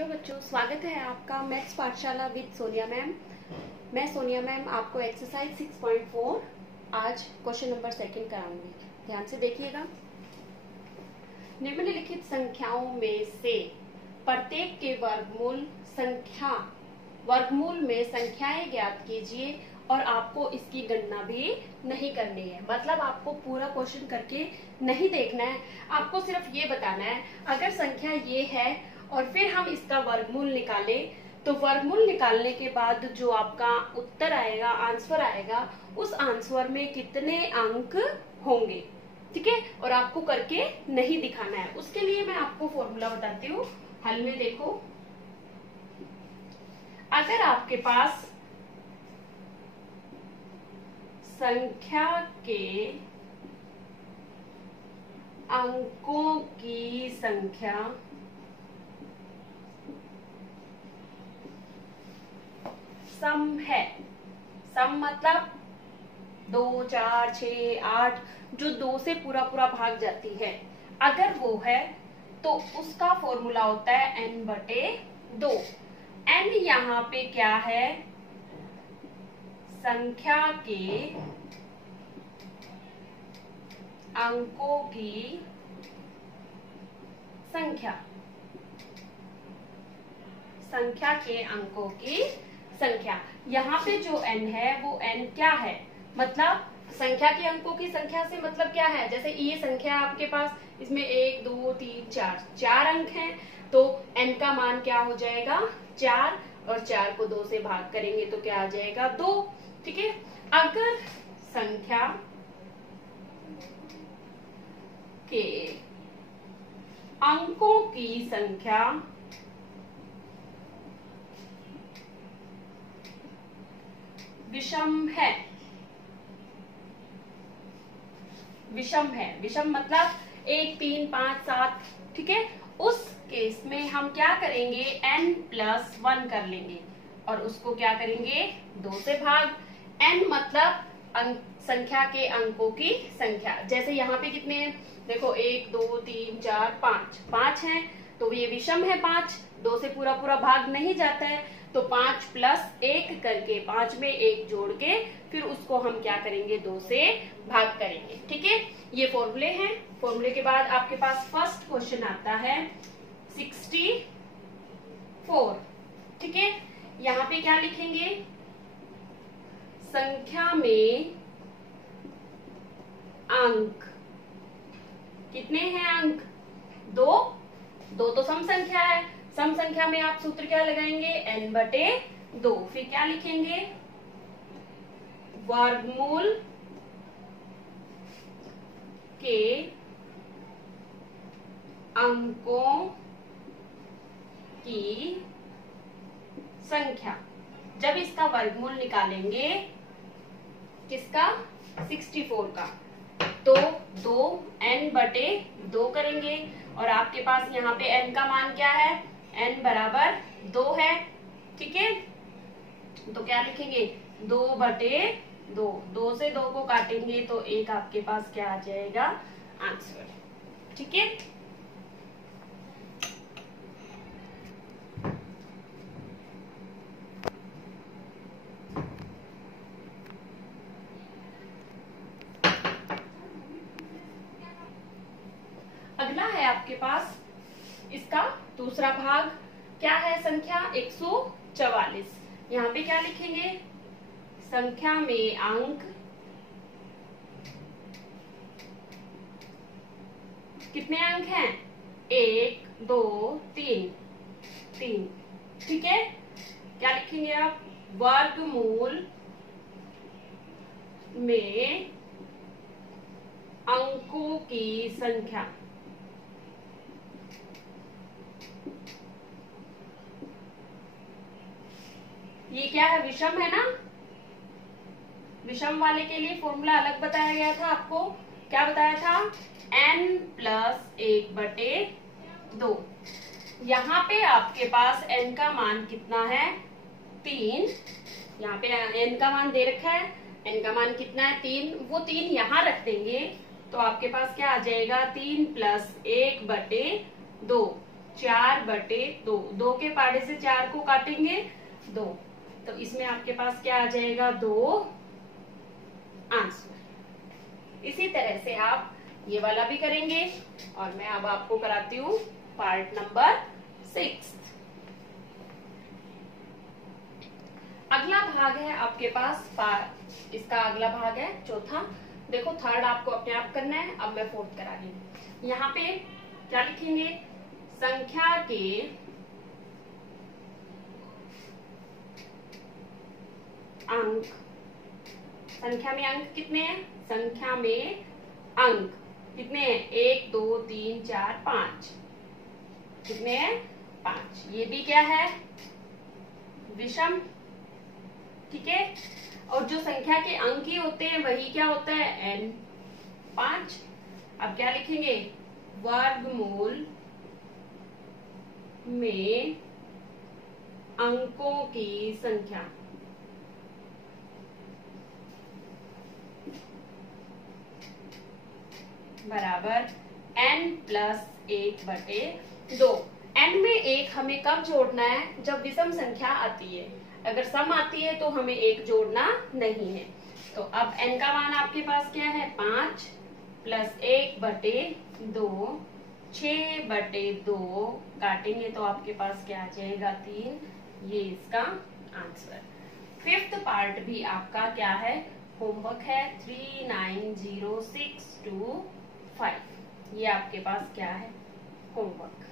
Hello बच्चों, स्वागत है आपका मैथ्स पाठशाला विद सोनिया मैम। मैं सोनिया मैम आपको एक्सरसाइज 6.4 आज क्वेश्चन नंबर 2 कराऊंगी। ध्यान से देखिएगा। निम्नलिखित संख्याओं में से प्रत्येक के वर्गमूल में संख्याएं ज्ञात कीजिए और आपको इसकी गणना भी नहीं करनी है। मतलब आपको पूरा क्वेश्चन करके नहीं देखना है, आपको सिर्फ ये बताना है अगर संख्या ये है और फिर हम इसका वर्गमूल निकालें तो वर्गमूल निकालने के बाद जो आपका उत्तर आएगा, आंसर आएगा, उस आंसर में कितने अंक होंगे। ठीक है, और आपको करके नहीं दिखाना है। उसके लिए मैं आपको फॉर्मूला बताती हूँ। हल में देखो, अगर आपके पास संख्या के अंकों की संख्या सम है, सम मतलब 2, 4, 6, 8 जो 2 से पूरा भाग जाती है, अगर वो है तो उसका फॉर्मूला होता है n/2। n यहाँ पे क्या है? संख्या के अंकों की संख्या, संख्या के अंकों की संख्या। यहाँ पे जो n है वो n क्या है? मतलब संख्या के अंकों की संख्या से मतलब क्या है? जैसे ये संख्या आपके पास, इसमें 1, 2, 3, 4 अंक हैं, तो n का मान क्या हो जाएगा? 4, और 4 को 2 से भाग करेंगे तो क्या आ जाएगा? 2। ठीक है, अगर संख्या के अंकों की संख्या विषम है, विषम मतलब 1, 3, 5, 7। ठीक है, उस केस में हम क्या करेंगे? n+1 कर लेंगे और उसको क्या करेंगे? 2 से भाग। n मतलब संख्या के अंकों की संख्या। जैसे यहाँ पे कितने हैं? देखो 1, 2, 3, 4, 5 हैं, तो ये विषम है। 5 2 से पूरा भाग नहीं जाता है, तो 5+1 करके 5 में 1 जोड़ के फिर उसको हम क्या करेंगे? 2 से भाग करेंगे। ठीक है, ये फॉर्मूले हैं। फॉर्मूले के बाद आपके पास फर्स्ट क्वेश्चन आता है 64। ठीक है, यहाँ पे क्या लिखेंगे? संख्या में अंक कितने हैं? अंक 2 तो सम संख्या है। सम संख्या में आप सूत्र क्या लगाएंगे? n/2। फिर क्या लिखेंगे? वर्गमूल के अंकों की संख्या। जब इसका वर्गमूल निकालेंगे, किसका? 64 का, तो 2n/2 करेंगे। और आपके पास यहाँ पे n का मान क्या है? n = 2 है। ठीक है, तो क्या लिखेंगे? 2/2। 2 से 2 को काटेंगे तो 1 आपके पास क्या आ जाएगा? आंसर। ठीक है, अगला है आपके पास इसका दूसरा भाग। क्या है? संख्या 144। यहाँ पे क्या लिखेंगे? संख्या में अंक कितने अंक हैं? 1, 2, 3। ठीक है, क्या लिखेंगे आप? वर्गमूल में अंकों की संख्या। ये क्या है? विषम है ना। विषम वाले के लिए फॉर्मूला अलग बताया गया था आपको। क्या बताया था? n+1/2। यहाँ पे आपके पास n का मान कितना है? 3। यहाँ पे n का मान दे रखा है। n का मान कितना है? 3। वो 3 यहाँ रख देंगे तो आपके पास क्या आ जाएगा? 3+1/2। 4/2, 2 के पाड़े से 4 को काटेंगे 2, तो इसमें आपके पास क्या आ जाएगा 2 आंसर। इसी तरह से आप ये वाला भी करेंगे और मैं अब आपको कराती हूँ पार्ट नंबर 6। अगला भाग है आपके पास इसका अगला भाग है चौथा। देखो थर्ड आपको अपने आप करना है, अब मैं फोर्थ करा रही हूँ। यहाँ पे क्या लिखेंगे, संख्या के अंक, संख्या में अंक कितने हैं, संख्या में अंक कितने हैं, 1 2 3 4 5, कितने हैं 5। ये भी क्या है, विषम, ठीक है। और जो संख्या के अंक ही होते हैं वही क्या होता है, n 5। अब क्या लिखेंगे, वर्गमूल में अंकों की संख्या बराबर n+1/2। n में 1 हमें कब जोड़ना है, जब विषम संख्या आती है। अगर सम आती है तो हमें 1 जोड़ना नहीं है। तो अब n का मान आपके पास क्या है, 5 + 1/2, 6/2 काटेंगे तो आपके पास क्या आ जाएगा 3। ये इसका आंसर। फिफ्थ पार्ट भी आपका क्या है, होमवर्क है 390625। ये आपके पास क्या है, होमवर्क,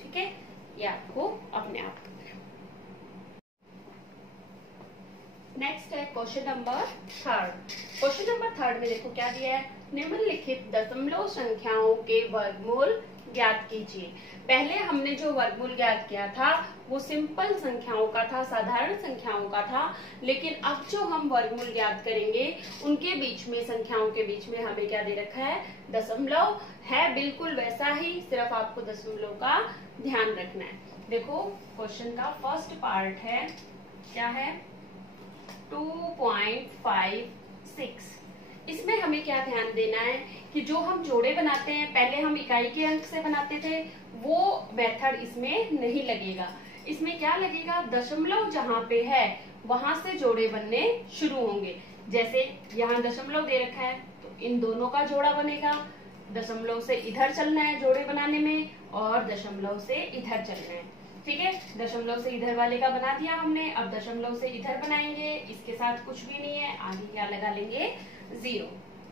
ठीक है। ये आपको अपने आप करना है। नेक्स्ट है क्वेश्चन नंबर 3। क्वेश्चन नंबर 3 में देखो क्या दिया है, निम्नलिखित दशमलव संख्याओं के वर्गमूल ज्ञात कीजिए। पहले हमने जो वर्गमूल ज्ञात किया था वो सिंपल संख्याओं का था, साधारण संख्याओं का था। लेकिन अब जो हम वर्गमूल ज्ञात करेंगे उनके बीच में, संख्याओं के बीच में हमें क्या दे रखा है, दशमलव है। बिल्कुल वैसा ही, सिर्फ आपको दशमलव का ध्यान रखना है। देखो क्वेश्चन का फर्स्ट पार्ट है, क्या है 2.56। इसमें हमें क्या ध्यान देना है कि जो हम जोड़े बनाते हैं, पहले हम इकाई के अंक से बनाते थे, वो मेथड इसमें नहीं लगेगा। इसमें क्या लगेगा, दशमलव जहां पे है वहां से जोड़े बनने शुरू होंगे। जैसे यहाँ दशमलव दे रखा है तो इन दोनों का जोड़ा बनेगा। दशमलव से इधर चलना है जोड़े बनाने में और दशमलव से इधर चलना है, ठीक है। दशमलव से इधर वाले का बना दिया हमने, अब दशमलव से इधर बनाएंगे। इसके साथ कुछ भी नहीं है, आगे क्या लगा लेंगे, 0,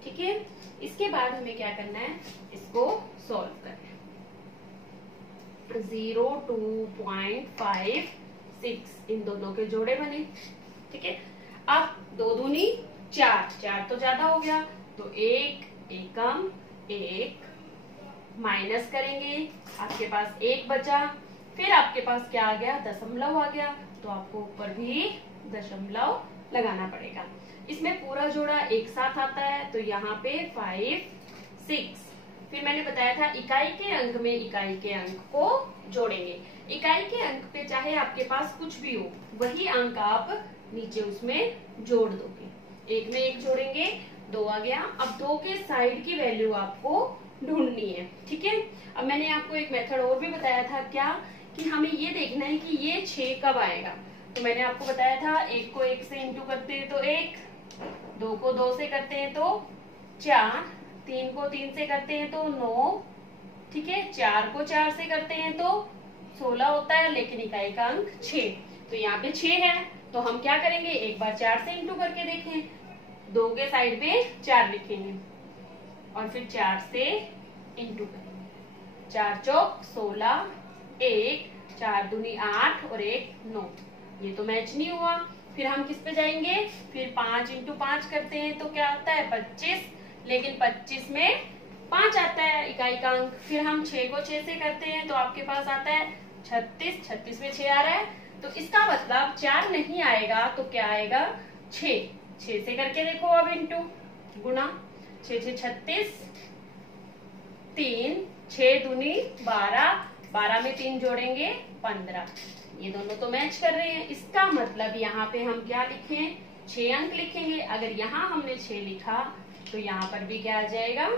ठीक है। इसके बाद हमें क्या करना है, इसको सॉल्व करना है। 0 2.56 इन दोनों के जोड़े बने, ठीक है। अब 2 दूनी 4, 4 तो ज्यादा हो गया, तो 1 एकम 1 माइनस करेंगे, आपके पास 1 बचा। फिर आपके पास क्या आ गया, दशमलव आ गया, तो आपको ऊपर भी दशमलव लगाना पड़ेगा। इसमें पूरा जोड़ा एक साथ आता है, तो यहाँ पे 5 6। फिर मैंने बताया था इकाई के अंक में इकाई के अंक को जोड़ेंगे। इकाई के अंक पे चाहे आपके पास कुछ भी हो, वही अंक आप नीचे उसमें जोड़ दोगे। 1 में 1 जोड़ेंगे, 2 आ गया। अब 2 के साइड की वैल्यू आपको ढूंढनी है, ठीक है। अब मैंने आपको एक मेथड और भी बताया था, क्या कि हमें ये देखना है कि ये 6 कब आएगा। तो मैंने आपको बताया था 1 को 1 से इंटू करते हैं तो 1, 2 को 2 से करते हैं तो 4, 3 को 3 से करते हैं तो 9, ठीक है। 4 को 4 से करते हैं तो 16 होता है, लेकिन इकाई का अंक 6। तो यहाँ पे 6 है, तो हम क्या करेंगे, एक बार 4 से इंटू करके देखें। 2 के साइड पे 4 लिखेंगे और फिर 4 से इंटू करेंगे। 4 चौक 16, 1, 4 दूनी 8 और 1 9। ये तो मैच नहीं हुआ। फिर हम किस पे जाएंगे, फिर 5 इंटू 5 करते हैं तो क्या आता है 25, लेकिन 25 में 5 आता है इकाई का अंक। फिर हम 6 को 6 से करते हैं तो आपके पास आता है 36, 36 में 6 आ रहा है, तो इसका मतलब 4 नहीं आएगा तो क्या आएगा 6। 6 से करके देखो अब इंटू गुना, 6 6 36, 3, 6 दूनी 12, 12 में 3 जोड़ेंगे 15। ये दोनों तो मैच कर रहे हैं। इसका मतलब यहाँ पे हम क्या लिखें, 6 अंक लिखेंगे। अगर यहाँ हमने 6 लिखा तो यहाँ पर भी क्या आ जाएगा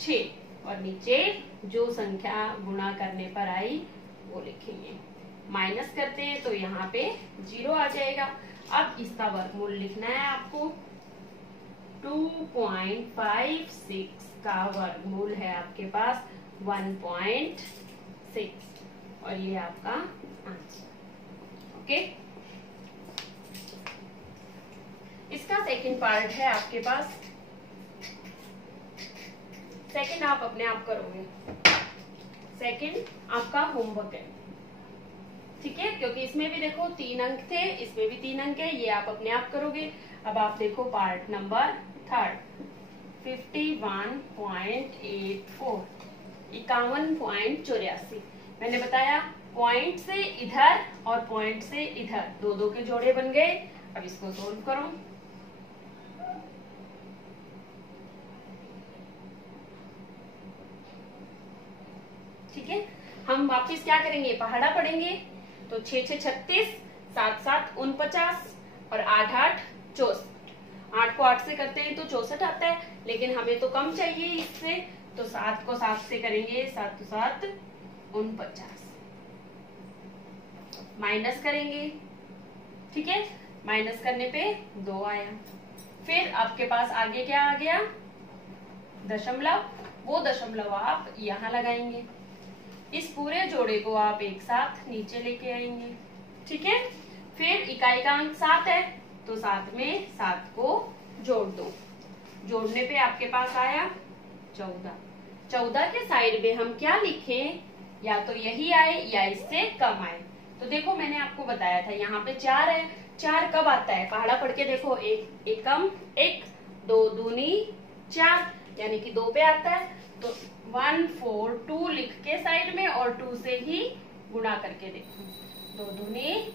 6, और नीचे जो संख्या गुणा करने पर आई वो लिखेंगे। माइनस करते हैं तो यहाँ पे 0 आ जाएगा। अब इसका वर्गमूल लिखना है आपको। 2.56 का वर्गमूल है आपके पास 1.6 और ये आपका आंसर। ओके, इसका सेकंड पार्ट है आपके पास। सेकंड आप अपने आप करोगे, सेकंड आपका होमवर्क है, ठीक है, क्योंकि इसमें भी देखो 3 अंक थे, इसमें भी 3 अंक है, ये आप अपने आप करोगे। अब आप देखो पार्ट नंबर 3, 51.84, 51.84। मैंने बताया पॉइंट से इधर और पॉइंट से इधर दो दो के जोड़े बन गए। अब इसको सोल्व करो। ठीक है, हम वापिस क्या करेंगे, पहाड़ा पढ़ेंगे। तो 6 6 36, 7 7 49 और 8 8 64। 8 को 8 से करते हैं तो 64 आता है, लेकिन हमें तो कम चाहिए इससे, तो 7 को 7 से करेंगे, 7 7 49। माइनस करेंगे, ठीक है, माइनस करने पे 2 आया। फिर आपके पास आगे क्या आ गया, दशमलव। वो दशमलव आप यहाँ लगाएंगे। इस पूरे जोड़े को आप एक साथ नीचे लेके आएंगे, ठीक है। फिर इकाई का अंक 7 है, तो 7 में 7 को जोड़ दो। जोड़ने पे आपके पास आया 14। 14 के साइड में हम क्या लिखें, या तो यही आए या इससे कम आए। तो देखो मैंने आपको बताया था यहाँ पे 4 है। 4 कब आता है, पहाड़ा पढ़ के देखो, एक एकम 1, 2 दूनी 4, यानी कि 2 पे आता है। तो 1 4 2 लिख के साइड में और 2 से ही गुणा करके देखो। 2 दूनी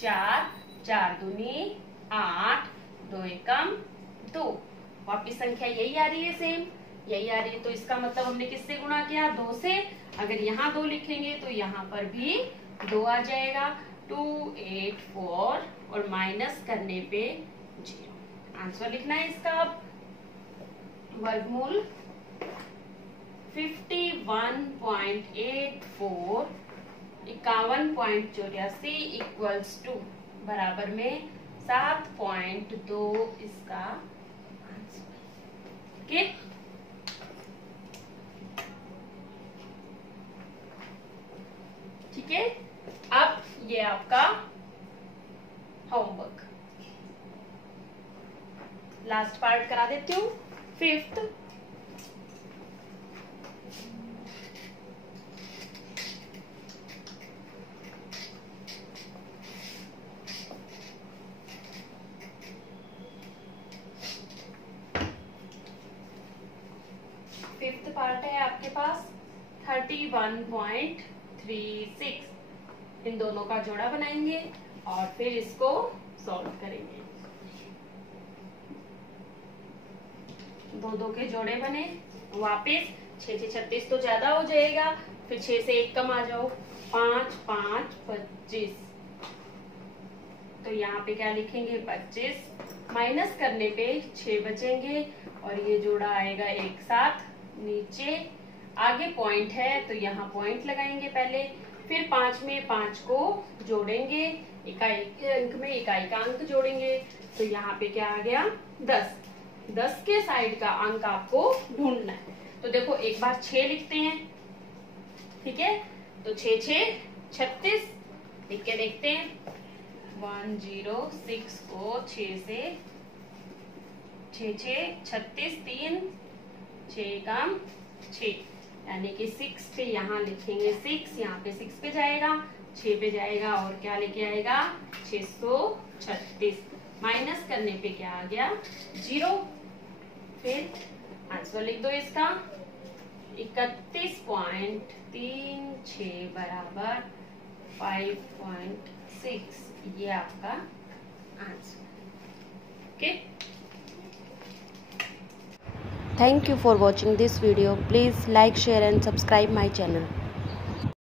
4, 4 दूनी 8, 2 एकम 2। वापिस संख्या यही आ रही है, सेम यही आ रही है। तो इसका मतलब हमने किससे गुणा किया, 2 से। अगर यहाँ 2 लिखेंगे तो यहाँ पर भी 2 आ जाएगा। 284 और माइनस करने पे 0। आंसर लिखना है इसका। अब वर्गमूल 51.84 51.84 इक्वल्स टू बराबर में 7.2 इसका आंसर। ओके, ठीक है। अब ये आपका होमवर्क। लास्ट पार्ट करा देती हूँ, 5th। फिफ्थ पार्ट है आपके पास 31.36। इन दोनों का जोड़ा बनाएंगे और फिर इसको सॉल्व करेंगे। 2 2 के जोड़े बने, वापस 6 6 36 तो ज्यादा हो जाएगा, फिर 6 से 1 कम आ जाओ, 5 5 25। तो यहाँ पे क्या लिखेंगे, 25। माइनस करने पे 6 बचेंगे और ये जोड़ा आएगा एक साथ नीचे। आगे पॉइंट है तो यहाँ पॉइंट लगाएंगे पहले, फिर 5 में 5 को जोड़ेंगे, इकाई के अंक में इकाई का अंक जोड़ेंगे। तो यहाँ पे क्या आ गया, 10। 10 के साइड का अंक आपको ढूंढना है। तो देखो एक बार 6 लिखते हैं, ठीक है। तो 6 6 36 लिख के देखते हैं। 106 को 6 से 6 6 36 3 6 कम 6, यानी कि 6 पे यहाँ लिखेंगे 6, यहाँ पे 6 पे जाएगा, 6 पे जाएगा और क्या लेके आएगा 636। माइनस करने पे क्या आ गया 0। फिर आंसर लिख दो इसका 31.36 बराबर 5.6। ये आपका answer. Okay, Thank you for watching this video. Please like, share and subscribe my channel.